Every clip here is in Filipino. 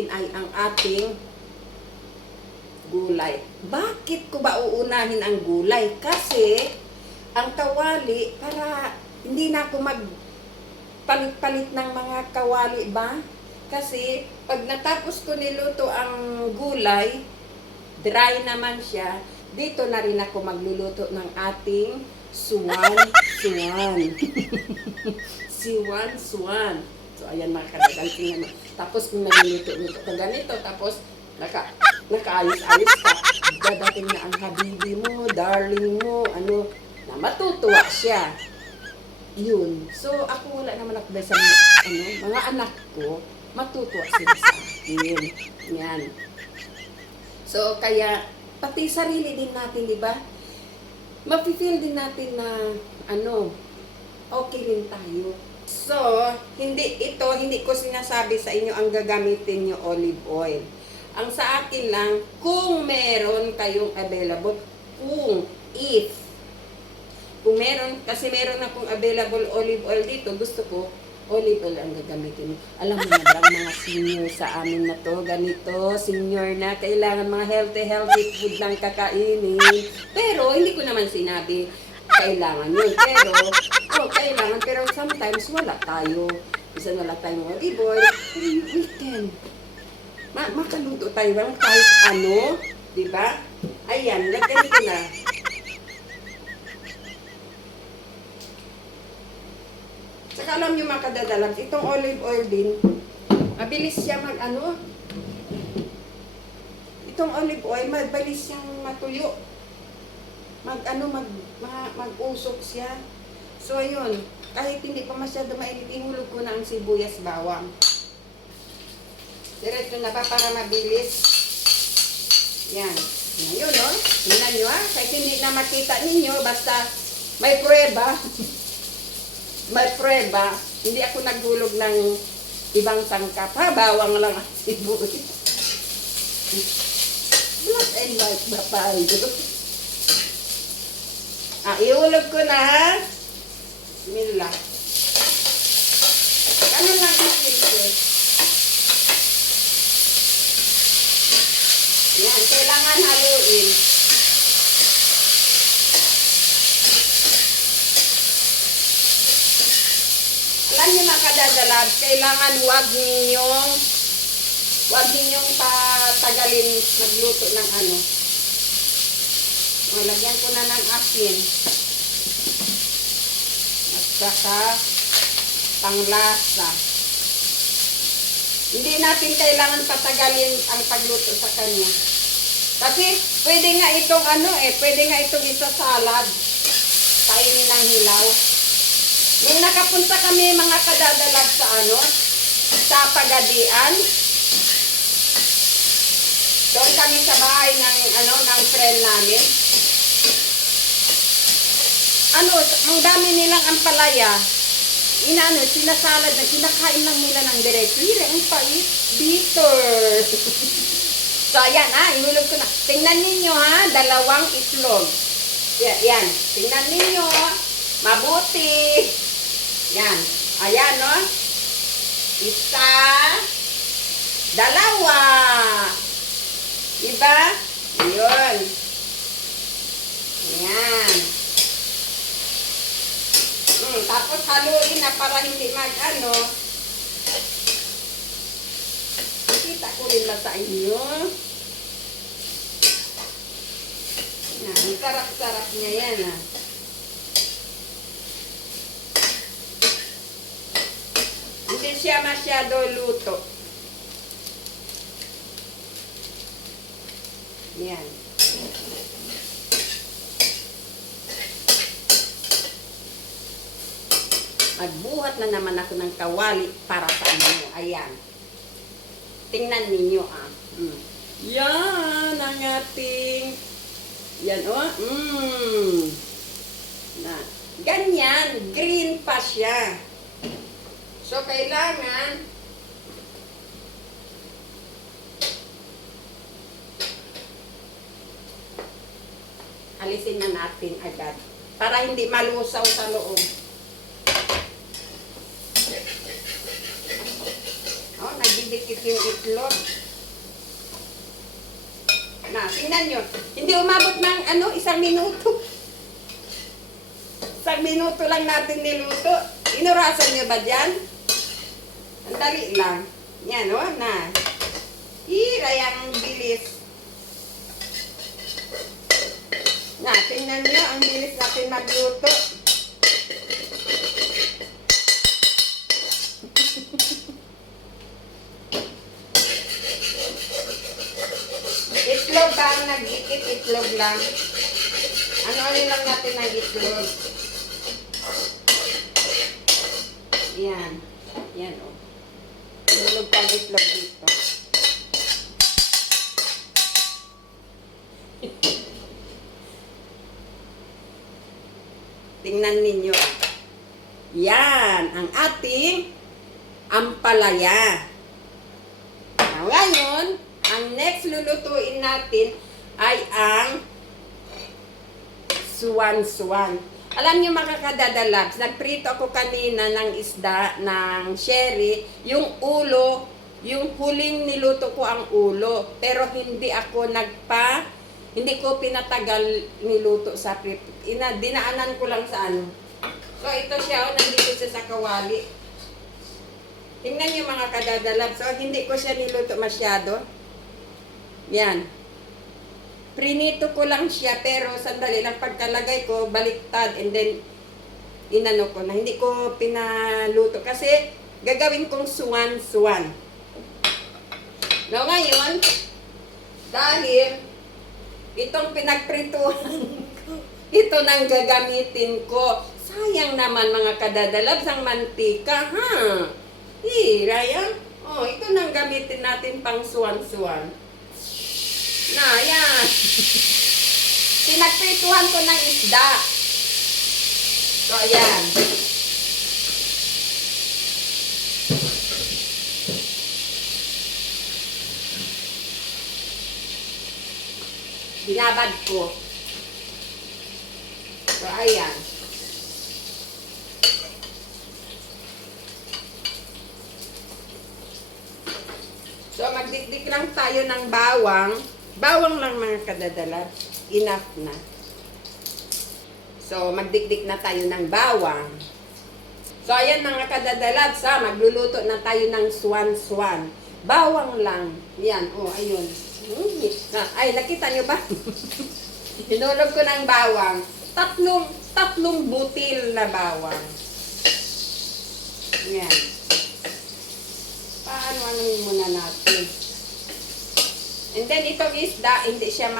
natin ay ang ating gulay. Bakit ko ba uunahin ang gulay? Kasi ang kawali, para hindi na ako magpalit-palit ng mga kawali ba? Kasi pag natapos ko niluto ang gulay, dry naman siya, dito na rin ako magluluto ng ating suwan-suwan. Siwan-suwan. So, ayan mga kadadal, tingnan mo. Tapos kung nagluluto-luto ka ganito, tapos nakaayos-ayos ka, dadating na ang habibi mo, darling mo, na matutuwa siya. Yun. So, ako wala naman ako dahil sa mga anak ko, matutuwa sila sa akin. Yan. So, kaya, pati sarili din natin, di ba? Mapifeel din natin na, okay rin tayo. So, hindi ko sinasabi sa inyo ang gagamitin nyo olive oil. Ang sa akin lang, kung meron kayong available, kung meron, kasi meron akong available olive oil dito, gusto ko, olive oil ang gagamitin. Alam mo na ba, mga senior sa amin na to, ganito, senior na, kailangan mga healthy food lang kakainin. Pero, hindi ko naman sinabi, kailangan yun. Pero, kailangan, pero sometimes wala tayo. Isa wala tayong olive oil, pero we can. Makaluto tayo lang kahit di ba? Ayan, lagyan ko na. Saka alam nyo mga kadadalag, itong olive oil din, mabilis siya itong olive oil, mabilis siyang matuyo. Mag-usok siya. So, ayun, kahit hindi pa masyado mainit, ihulog ko na ang sibuyas bawang. Diretso na ba para mabilis? Yan. Ngayon, tingnan nyo kahit hindi na makita ninyo, basta may prueba. May prueba, hindi ako naghulog ng ibang sangkap. Bawang lang ang sibuyas. Black and white ba pa? Ihulog ko na, ha? Bismillah. Ganun lang simple. Yan, kailangan haluin. Alam niyo mga kadadalad, kailangan huwag ninyong patagalin magluto ng Lagyan ko na ng asin. At saka panglasa. Hindi natin kailangan patagalin ang pagluto sa kanya. Kasi pwede nga itong pwede nga itong isa-salad. Kainin ng hilaw. Nung nakapunta kami mga kadadalag sa Pagadian, doon kami sa bahay ng friend namin. Ang dami nilang ampalaya. Sinasalad na, kinakain lang nila ng diretso. Ang pait, bitter. So, ayan ihulog ko na. Tingnan ninyo dalawang itlog. Yan, tingnan ninyo, mabuti. Yan, ayan isa, dalawa. Diba? Yun. Yan. Tapos haluin na para hindi Kita ko rin lang sa inyo. Yan, sarap-sarap niya yan Hindi siya masyado luto. Yan. Magbuhat na naman ako ng kawali para sa inyo. Ayan. Tingnan ninyo Yan ang ating yan ganyan, green pa siya. So kailangan alisin na natin agad para hindi malusaw sa loob. nagdidikit yung itlog. Na, tingnan nyo. Hindi umabot ng isang minuto. Isang minuto lang natin niluto. Inurasan nyo ba dyan? Ang dali lang. Yan, na. Hiray ang bilis. Na, tingnan nyo, ang bilis natin magluto. Itlog ba ang nag-ikit? Itlog lang. Ano lang natin ng itlog? Yan. Yan, Itlog pang itlog dito. Tingnan ninyo. Yan, ang ating ampalaya. Now, ngayon, ang next lulutuin natin ay ang suwan-suwan. Alam niyo mga kadadalabs, nagprito ako kanina ng isda, ng sherry, yung ulo, yung huling niluto ko ang ulo. Pero hindi ko pinatagal niluto sa prito. Dinaanan ko lang sa So ito siya, nandito siya sa kawali. Tingnan niyo mga kadadalabs, so hindi ko siya niluto masyado. Yan. Prinito ko lang siya, pero sandali lang pagkalagay ko, baliktad, and then inano ko na. Hindi ko pinaluto kasi gagawin kong suwan-suwan. Now ngayon, dahil itong pinagprituhan ito nang gagamitin ko. Sayang naman mga kadadalabs ang mantika, ha? Raya. Ito nang gamitin natin pang suwan-suwan. Na, yan. Pinagprituhan ko ng isda. So, ayan. Binabad ko. So, ayan. So, magdikdik lang tayo ng bawang. Bawang lang mga kadadala. Enough na. So, magdikdik na tayo ng bawang. So, ayan mga kadadalabs, magluluto na tayo ng swan-swan. Bawang lang. Yan, ayun. Ay, nakita nyo ba? Hinulog ko ng bawang. Tatlong butil na bawang. Yan. Paano muna natin? And then itong isda, hindi siya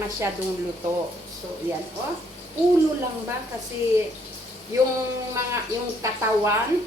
masyadong luto. So, yan, ulo lang ba? Kasi yung katawan,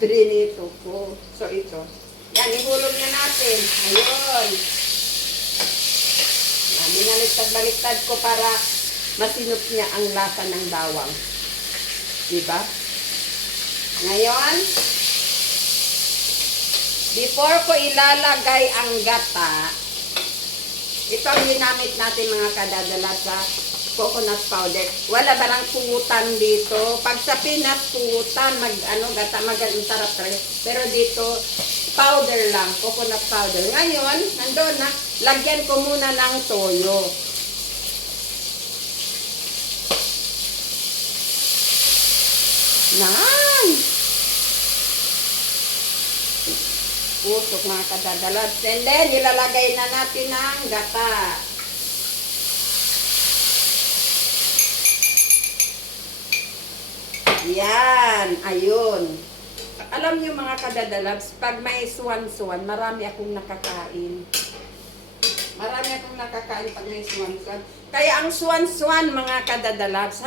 trinito ko. So, ito. Yan, ihulog na natin. Ayun. Binaliktad-baliktad ko para masinop niya ang lasa ng bawang. Diba? Ngayon, before ko ilalagay ang gata, ito ang ginamit natin mga kadadala sa coconut powder. Wala barang pungutan dito. Pag sa Pinas, pungutan, gata, sarap talaga. Pero dito, powder lang, coconut powder. Ngayon, nandun na, lagyan ko muna ng toyo. Putok mga kadadalat. And then, ilalagay na natin ang gata. Yan, ayun. Alam niyo mga kadadalabs, pag may suwan-suwan, marami akong nakakain. Marami akong nakakain pag may suwan-suwan. Kaya ang suwan-suwan mga kadadalabs,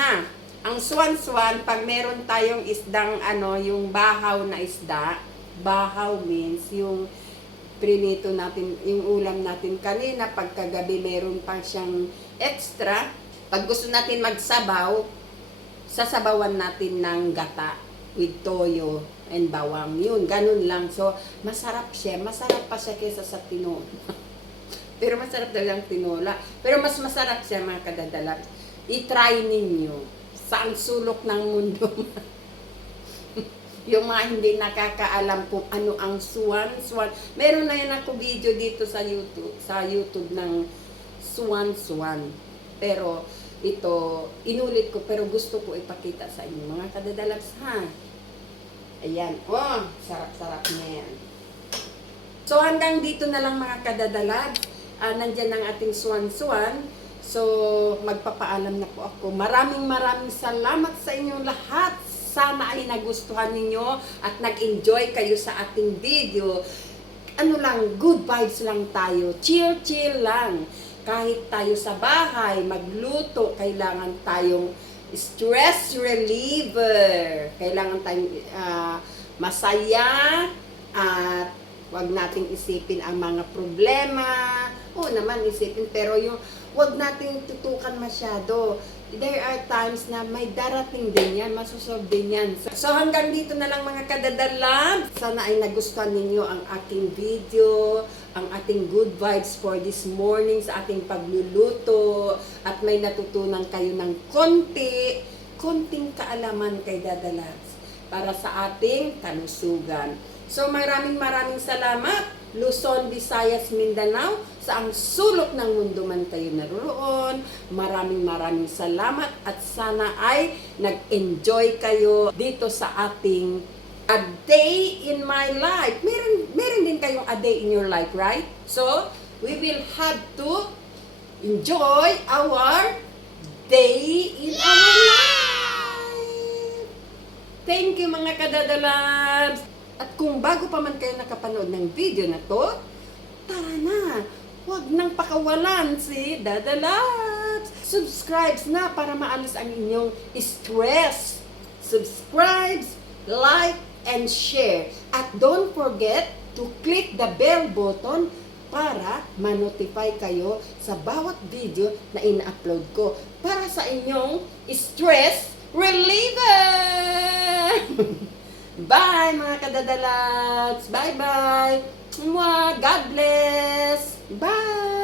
ang suwan-suwan, pag meron tayong isdang, yung bahaw na isda, bahaw means yung prinito natin, yung ulam natin kanina, pagkagabi meron pang siyang extra. Pag gusto natin magsabaw, sasabawan natin ng gata with toyo and bawang. Yun, ganun lang. So, masarap siya. Masarap pa siya kaysa sa tinola. Pero masarap talagang tinola. Pero mas masarap siya mga kadadala. I-try ninyo sa ang sulok ng mundo. Yung mga hindi nakakaalam kung ano ang swan. Meron na yan ako video dito sa YouTube ng swan. Pero ito, inulit ko, pero gusto ko ipakita sa inyo, mga kadadalags, ha? Ayan, oh, sarap-sarap na yan. So, hanggang dito na lang, mga kadadalags. Nandyan ang ating swan. So, magpapaalam na po ako. Maraming salamat sa inyong lahat. Sana ay nagustuhan ninyo at nag-enjoy kayo sa ating video. Ano lang, good vibes lang tayo. Chill lang. Kahit tayo sa bahay, magluto, kailangan tayong stress reliever. Kailangan tayong masaya at wag nating isipin ang mga problema. Oo naman isipin, pero yung wag nating tutukan masyado. There are times na may darating din yan, masusolve din yan. So hanggang dito na lang, mga kadadalam. Sana ay nagustuhan ninyo ang aking video, ang ating good vibes for this morning sa ating pagluluto. At may natutunan kayo ng konting kaalaman kay Dadalags para sa ating kalusugan. So maraming salamat, Luzon, Visayas, Mindanao, sa ang sulok ng mundo man kayo naroon. Maraming salamat at sana ay nag-enjoy kayo dito sa ating A Day in My Life. Meron din kayong A Day in Your Life, right? So, we will have to enjoy our day in our life. Thank you, mga kadadalabs. At kung bago pa man kayo nakapanood ng video na to, tara na, huwag nang pakawalan si Dadalabs. Subscribe na para maalis ang inyong stress. Subscribe, like, and share. At don't forget to click the bell button para ma-notify kayo sa bawat video na ina-upload ko para sa inyong stress reliever. Bye, mga kadadalags. Bye-bye. God bless. Bye.